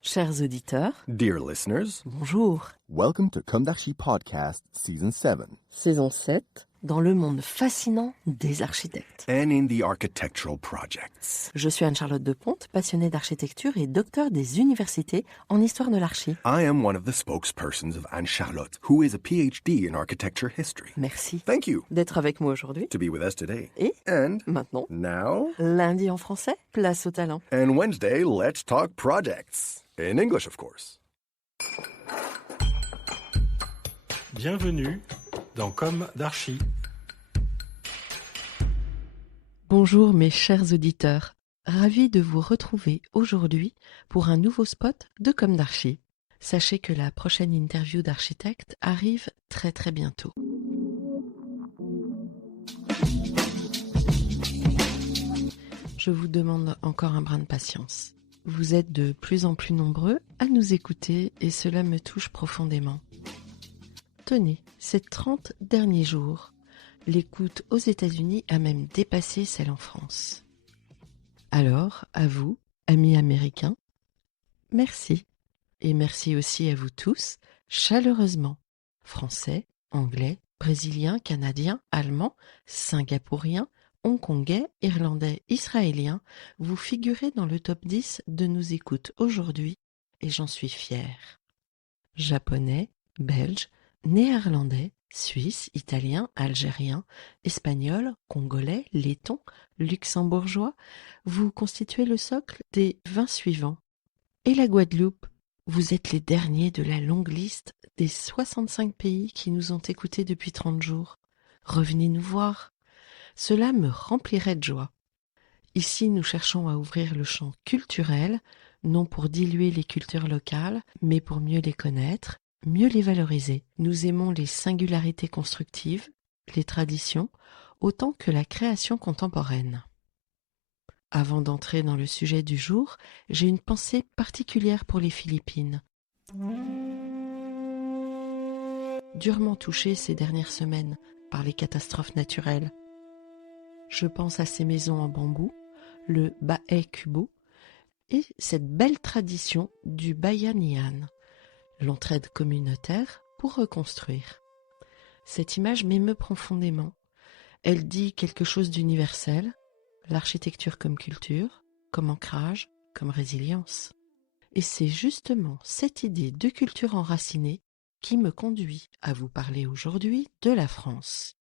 Chers auditeurs, Dear listeners, bonjour. welcome to Comme d'Archi Podcast Season 7. Saison 7, dans le monde fascinant des architectes. And in the architectural projects. Je suis Anne-Charlotte Deponte, passionnée d'architecture et docteur des universités en histoire de l'archi. I am one of the spokespersons of Anne-Charlotte, who is a PhD in architecture history. Merci Thank you d'être avec moi aujourd'hui. to be with us today. Et And maintenant, now, lundi en français, place au talent. and Wednesday, let's talk projects. In English, of course. Bienvenue dans Comme d'Archi. Bonjour mes chers auditeurs, ravi de vous retrouver aujourd'hui pour un nouveau spot de Comme d'Archi. Sachez que la prochaine interview d'architecte arrive très très bientôt. Je vous demande encore un brin de patience. Vous êtes de plus en plus nombreux à nous écouter et cela me touche profondément. Tenez, ces 30 derniers jours, l'écoute aux États-Unis a même dépassé celle en France. Alors, à vous, amis américains, merci. Et merci aussi à vous tous, chaleureusement, français, anglais, brésiliens, canadiens, allemands, singapouriens, hongkongais, irlandais, israéliens, vous figurez dans le top 10 de nos écoutes aujourd'hui et j'en suis fière. Japonais, belges, néerlandais, suisses, italiens, algériens, espagnols, congolais, lettons, luxembourgeois, vous constituez le socle des 20 suivants. Et la Guadeloupe, vous êtes les derniers de la longue liste des 65 pays qui nous ont écoutés depuis 30 jours. Revenez nous voir. Cela me remplirait de joie. Ici, nous cherchons à ouvrir le champ culturel, non pour diluer les cultures locales, mais pour mieux les connaître, mieux les valoriser. Nous aimons les singularités constructives, les traditions, autant que la création contemporaine. Avant d'entrer dans le sujet du jour, j'ai une pensée particulière pour les Philippines. Durement touchées ces dernières semaines par les catastrophes naturelles. Je pense à ces maisons en bambou, le Bahay Kubo, et cette belle tradition du Bayanihan, l'entraide communautaire pour reconstruire. Cette image m'émeut profondément. Elle dit quelque chose d'universel, l'architecture comme culture, comme ancrage, comme résilience. Et c'est justement cette idée de culture enracinée qui me conduit à vous parler aujourd'hui de la France.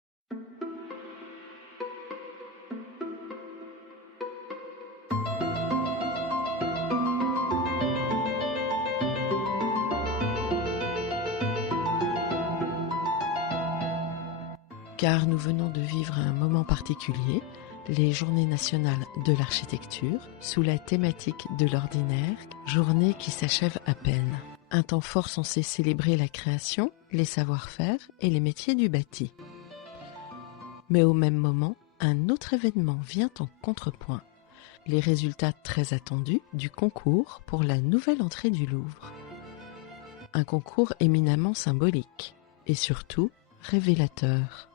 Car nous venons de vivre un moment particulier, les Journées nationales de l'architecture, sous la thématique de l'ordinaire, journée qui s'achève à peine. Un temps fort censé célébrer la création, les savoir-faire et les métiers du bâti. Mais au même moment, un autre événement vient en contrepoint. Les résultats très attendus du concours pour la nouvelle entrée du Louvre. Un concours éminemment symbolique et surtout révélateur.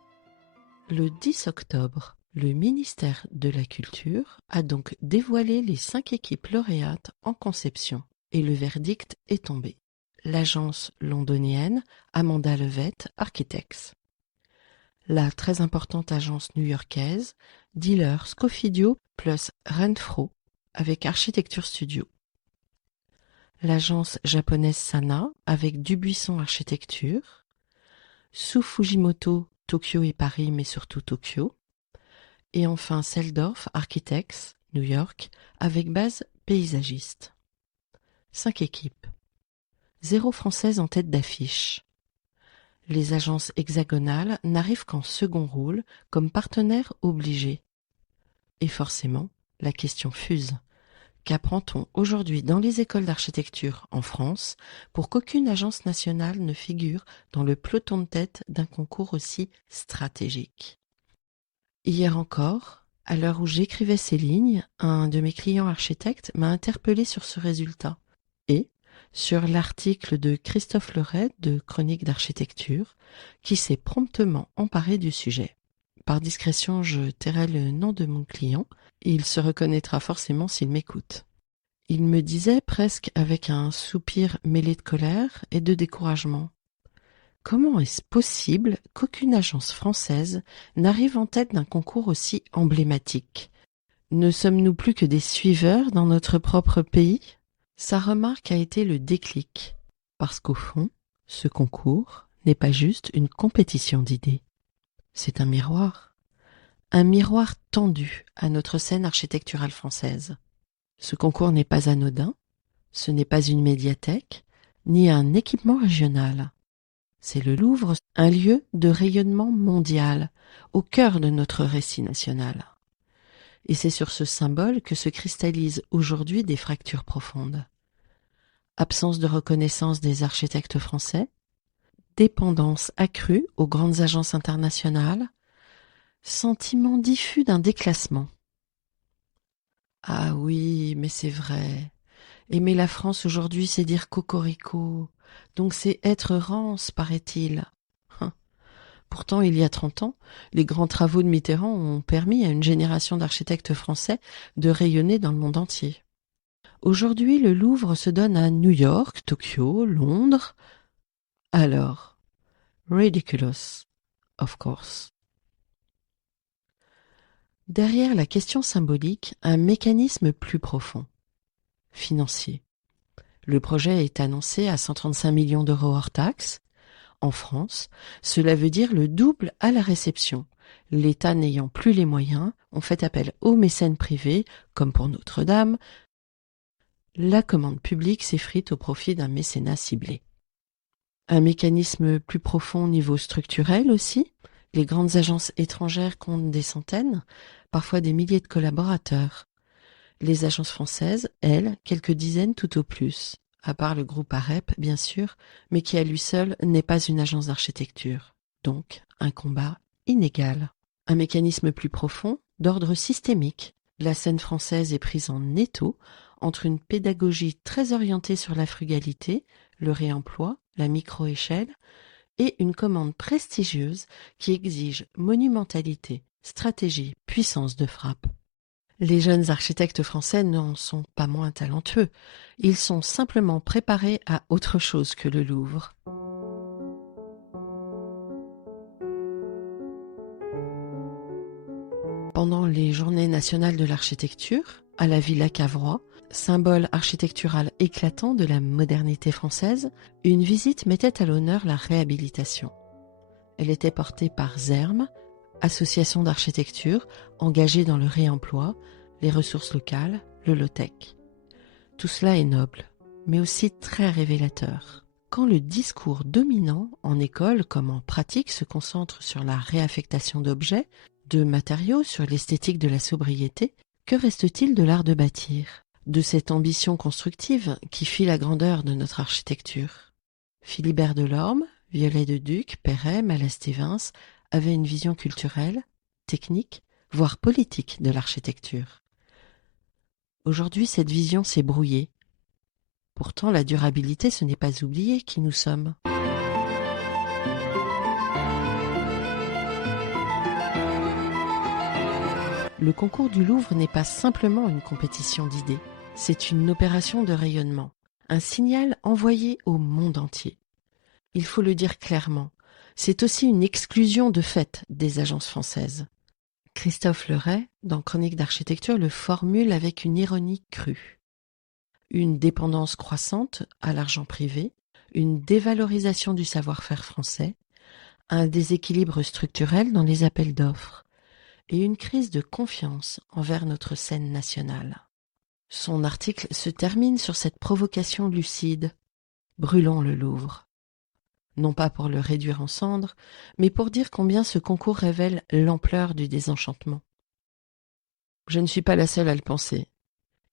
Le 10 octobre, le ministère de la Culture a donc dévoilé les 5 équipes lauréates en conception et le verdict est tombé. L'agence londonienne Amanda Levitt Architects. La très importante agence new-yorkaise Dealer Scofidio plus Renfro avec Architecture Studio. L'agence japonaise Sana avec Dubuisson Architecture. Sous Fujimoto Tokyo et Paris, mais surtout Tokyo. Et enfin Seldorf Architects, New York, avec base paysagiste. 5 équipes. 0 française en tête d'affiche. Les agences hexagonales n'arrivent qu'en second rôle comme partenaires obligés. Et forcément, la question fuse. Qu'apprend-on aujourd'hui dans les écoles d'architecture en France pour qu'aucune agence nationale ne figure dans le peloton de tête d'un concours aussi stratégique? Hier encore, à l'heure où j'écrivais ces lignes, un de mes clients architectes m'a interpellé sur ce résultat et sur l'article de Christophe Leray de Chronique d'architecture qui s'est promptement emparé du sujet. Par discrétion, je tairai le nom de mon client et il se reconnaîtra forcément s'il m'écoute. Il me disait presque avec un soupir mêlé de colère et de découragement. Comment est-ce possible qu'aucune agence française n'arrive en tête d'un concours aussi emblématique? Ne sommes-nous plus que des suiveurs dans notre propre pays? Sa remarque a été le déclic, parce qu'au fond, ce concours n'est pas juste une compétition d'idées. C'est un miroir tendu à notre scène architecturale française. Ce concours n'est pas anodin, ce n'est pas une médiathèque, ni un équipement régional. C'est le Louvre, un lieu de rayonnement mondial, au cœur de notre récit national. Et c'est sur ce symbole que se cristallisent aujourd'hui des fractures profondes. Absence de reconnaissance des architectes français, dépendance accrue aux grandes agences internationales, sentiment diffus d'un déclassement. Ah oui, mais c'est vrai. Aimer la France aujourd'hui, c'est dire cocorico. Donc c'est être rance, paraît-il. Pourtant, il y a 30 ans, les grands travaux de Mitterrand ont permis à une génération d'architectes français de rayonner dans le monde entier. Aujourd'hui, le Louvre se donne à New York, Tokyo, Londres. Alors, ridiculous, of course. Derrière la question symbolique, un mécanisme plus profond, financier. Le projet est annoncé à 135 millions d'euros hors taxes. En France, cela veut dire le double à la réception. L'État n'ayant plus les moyens, on fait appel aux mécènes privés, comme pour Notre-Dame. La commande publique s'effrite au profit d'un mécénat ciblé. Un mécanisme plus profond au niveau structurel aussi. Les grandes agences étrangères comptent des centaines, parfois des milliers de collaborateurs. Les agences françaises, elles, quelques dizaines tout au plus, à part le groupe AREP, bien sûr, mais qui à lui seul n'est pas une agence d'architecture. Donc, un combat inégal. Un mécanisme plus profond, d'ordre systémique. La scène française est prise en étau entre une pédagogie très orientée sur la frugalité, le réemploi, la micro-échelle, et une commande prestigieuse qui exige monumentalité, stratégie, puissance de frappe. Les jeunes architectes français n'en sont pas moins talentueux. Ils sont simplement préparés à autre chose que le Louvre. Pendant les Journées nationales de l'architecture, à la Villa Cavrois, symbole architectural éclatant de la modernité française, une visite mettait à l'honneur la réhabilitation. Elle était portée par ZERM, association d'architecture engagée dans le réemploi, les ressources locales, le low-tech. Tout cela est noble, mais aussi très révélateur. Quand le discours dominant, en école comme en pratique, se concentre sur la réaffectation d'objets, de matériaux, sur l'esthétique de la sobriété, que reste-t-il de l'art de bâtir, de cette ambition constructive qui fit la grandeur de notre architecture? Philibert Delorme, Viollet-le-Duc, Perret, Mallet-Stevens avaient une vision culturelle, technique, voire politique de l'architecture. Aujourd'hui, cette vision s'est brouillée. Pourtant, la durabilité, ce n'est pas oublier qui nous sommes. Le concours du Louvre n'est pas simplement une compétition d'idées, c'est une opération de rayonnement, un signal envoyé au monde entier. Il faut le dire clairement, c'est aussi une exclusion de fait des agences françaises. Christophe Leray, dans Chronique d'architecture, le formule avec une ironie crue. Une dépendance croissante à l'argent privé, une dévalorisation du savoir-faire français, un déséquilibre structurel dans les appels d'offres et une crise de confiance envers notre scène nationale. Son article se termine sur cette provocation lucide. Brûlons le Louvre. Non pas pour le réduire en cendres, mais pour dire combien ce concours révèle l'ampleur du désenchantement. Je ne suis pas la seule à le penser,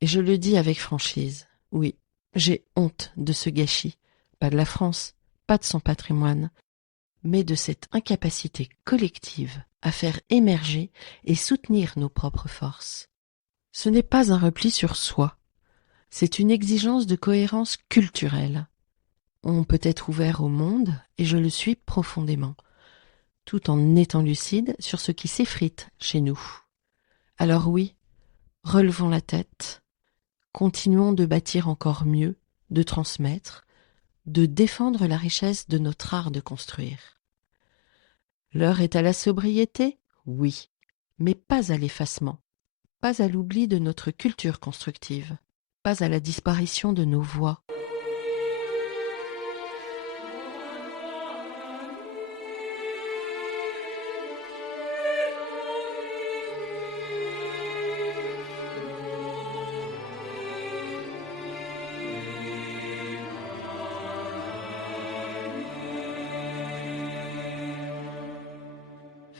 et je le dis avec franchise. Oui, j'ai honte de ce gâchis, pas de la France, pas de son patrimoine, mais de cette incapacité collective à faire émerger et soutenir nos propres forces. Ce n'est pas un repli sur soi, c'est une exigence de cohérence culturelle. On peut être ouvert au monde, et je le suis profondément, tout en étant lucide sur ce qui s'effrite chez nous. Alors oui, relevons la tête, Continuons de bâtir encore mieux, de transmettre, de défendre la richesse de notre art de construire. L'heure est à la sobriété, oui, mais pas à l'effacement, pas à l'oubli de notre culture constructive, pas à la disparition de nos voix.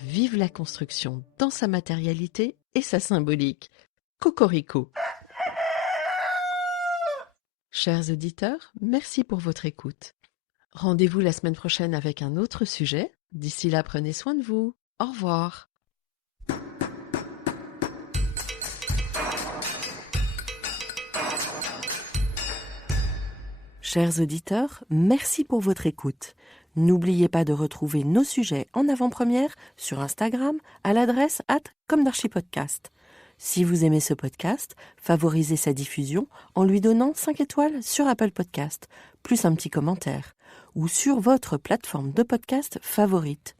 Vive la construction dans sa matérialité et sa symbolique. Cocorico. Chers auditeurs, merci pour votre écoute. Rendez-vous la semaine prochaine avec un autre sujet. D'ici là, prenez soin de vous. Au revoir. Chers auditeurs, merci pour votre écoute. N'oubliez pas de retrouver nos sujets en avant-première sur Instagram à l'adresse @commedarchipodcast. Si vous aimez ce podcast, favorisez sa diffusion en lui donnant 5 étoiles sur Apple Podcast, plus un petit commentaire, ou sur votre plateforme de podcast favorite.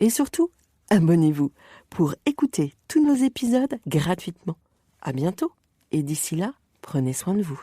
Et surtout, abonnez-vous pour écouter tous nos épisodes gratuitement. À bientôt, et d'ici là, prenez soin de vous.